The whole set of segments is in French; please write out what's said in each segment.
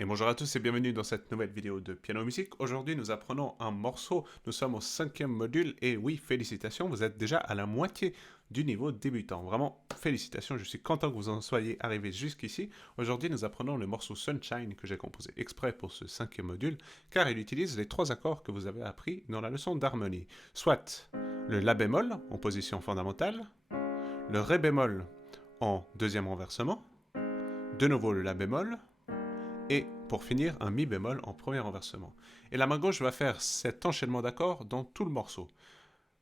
Et bonjour à tous et bienvenue dans cette nouvelle vidéo de Piano Musique. Aujourd'hui, nous apprenons un morceau. Nous sommes au 5e module et oui, félicitations, vous êtes déjà à la moitié du niveau débutant. Vraiment, félicitations, je suis content que vous en soyez arrivés jusqu'ici. Aujourd'hui, nous apprenons le morceau Sunshine que j'ai composé exprès pour ce 5e module car il utilise les 3 accords que vous avez appris dans la leçon d'harmonie. Soit le La bémol en position fondamentale, le Ré bémol en deuxième renversement, de nouveau le La bémol, et pour finir, un mi bémol en premier renversement. Et la main gauche va faire cet enchaînement d'accords dans tout le morceau.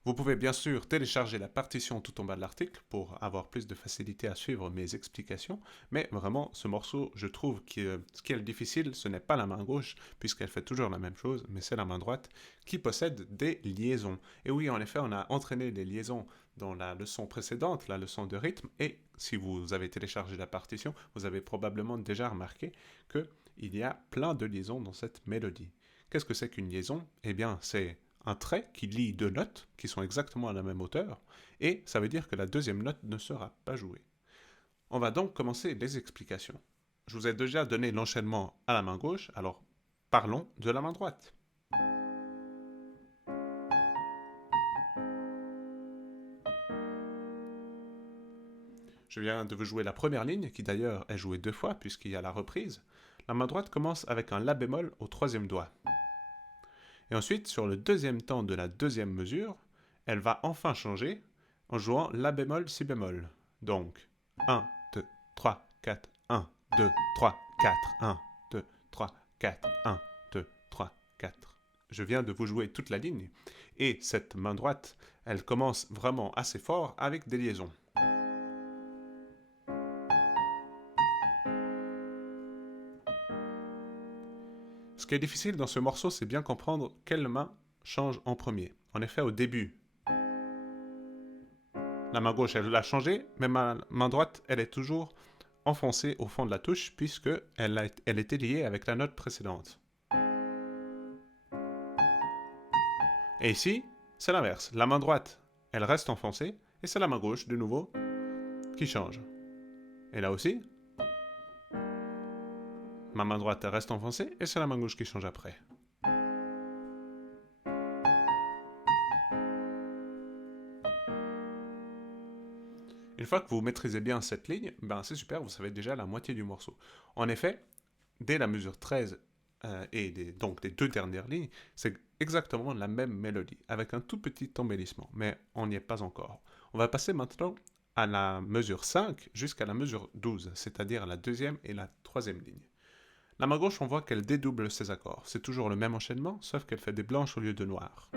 Vous pouvez bien sûr télécharger la partition tout en bas de l'article pour avoir plus de facilité à suivre mes explications, mais vraiment, ce morceau, je trouve que ce qui est difficile, ce n'est pas la main gauche, puisqu'elle fait toujours la même chose, mais c'est la main droite qui possède des liaisons. Et oui, en effet, on a entraîné les liaisons dans la leçon précédente, la leçon de rythme, et si vous avez téléchargé la partition, vous avez probablement déjà remarqué qu'il y a plein de liaisons dans cette mélodie. Qu'est-ce que c'est qu'une liaison? Eh bien, c'est un trait qui lie deux notes qui sont exactement à la même hauteur, et ça veut dire que la deuxième note ne sera pas jouée. On va donc commencer les explications. Je vous ai déjà donné l'enchaînement à la main gauche, alors parlons de la main droite. Je viens de vous jouer la première ligne, qui d'ailleurs est jouée 2 fois puisqu'il y a la reprise. La main droite commence avec un La bémol au 3e doigt. Et ensuite, sur le deuxième temps de la deuxième mesure, elle va enfin changer en jouant La bémol, Si bémol. Donc, 1, 2, 3, 4, 1, 2, 3, 4, 1, 2, 3, 4, 1, 2, 3, 4. Je viens de vous jouer toute la ligne, et cette main droite, elle commence vraiment assez fort avec des liaisons. Ce qui est difficile dans ce morceau, c'est bien comprendre quelle main change en premier. En effet, au début, la main gauche, elle l'a changé, mais ma main droite, elle est toujours enfoncée au fond de la touche puisqu'elle était liée avec la note précédente. Et ici, c'est l'inverse. La main droite, elle reste enfoncée, et c'est la main gauche, de nouveau, qui change. Et là aussi, ma main droite elle reste enfoncée, et c'est la main gauche qui change après. Une fois que vous maîtrisez bien cette ligne, ben c'est super, vous savez déjà la moitié du morceau. En effet, dès la mesure 13 donc les 2 dernières lignes, c'est exactement la même mélodie, avec un tout petit embellissement, mais on n'y est pas encore. On va passer maintenant à la mesure 5 jusqu'à la mesure 12, c'est-à-dire la deuxième et la troisième ligne. La main gauche, on voit qu'elle dédouble ses accords. C'est toujours le même enchaînement, sauf qu'elle fait des blanches au lieu de noires.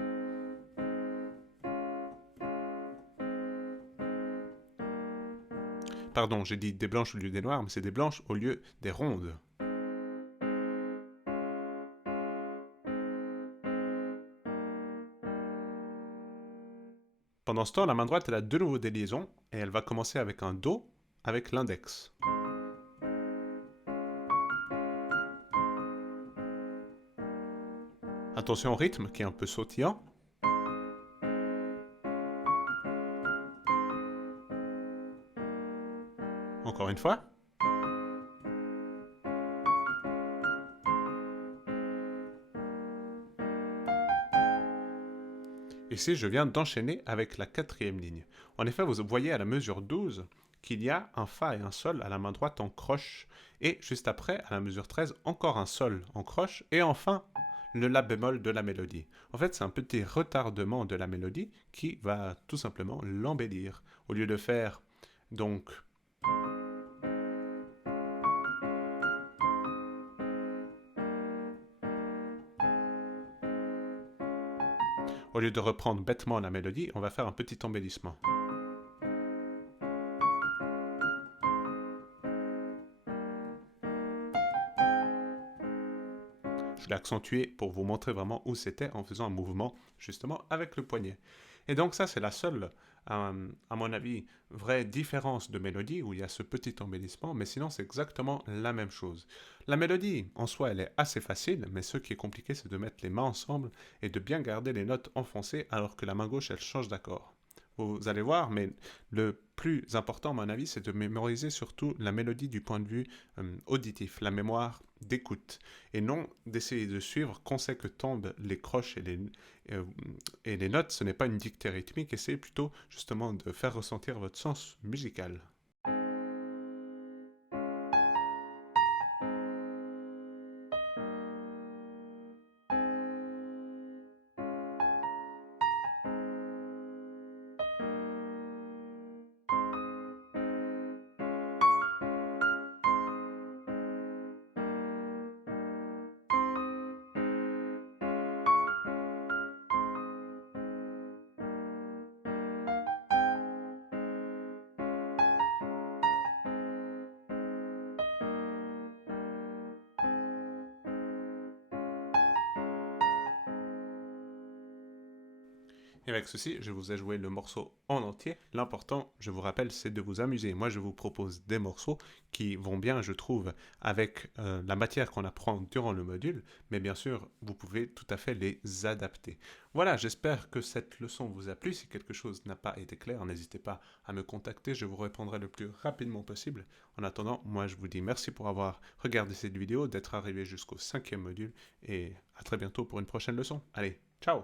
Pardon, j'ai dit des blanches au lieu des noires, mais c'est des blanches au lieu des rondes. Pendant ce temps, la main droite, elle a de nouveau des liaisons, et elle va commencer avec un Do, avec l'index. Attention au rythme, qui est un peu sautillant. Encore une fois. Ici, je viens d'enchaîner avec la quatrième ligne. En effet, vous voyez à la mesure 12 qu'il y a un Fa et un Sol à la main droite en croche. Et juste après, à la mesure 13, encore un Sol en croche. Et enfin, le La bémol de la mélodie. En fait, c'est un petit retardement de la mélodie qui va tout simplement l'embellir. Au lieu de faire, donc, au lieu de reprendre bêtement la mélodie, on va faire un petit embellissement. Je l'ai accentué pour vous montrer vraiment où c'était en faisant un mouvement justement avec le poignet. Et donc ça, c'est la seule, à mon avis, vraie différence de mélodie où il y a ce petit embellissement, mais sinon c'est exactement la même chose. La mélodie, en soi, elle est assez facile, mais ce qui est compliqué, c'est de mettre les mains ensemble et de bien garder les notes enfoncées alors que la main gauche, elle change d'accord. vous allez voir, mais le plus important, à mon avis, c'est de mémoriser surtout la mélodie du point de vue auditif, la mémoire d'écoute, et non d'essayer de suivre quand c'est que tombent les croches euh, et les notes. Ce n'est pas une dictée rythmique, essayez plutôt justement de faire ressentir votre sens musical. Et avec ceci, je vous ai joué le morceau en entier. L'important, je vous rappelle, c'est de vous amuser. Moi, je vous propose des morceaux qui vont bien, je trouve, avec la matière qu'on apprend durant le module, mais bien sûr, vous pouvez tout à fait les adapter. Voilà, j'espère que cette leçon vous a plu. Si quelque chose n'a pas été clair, n'hésitez pas à me contacter, je vous répondrai le plus rapidement possible. En attendant, moi, je vous dis merci pour avoir regardé cette vidéo, d'être arrivé jusqu'au 5e module, et à très bientôt pour une prochaine leçon. Allez, ciao!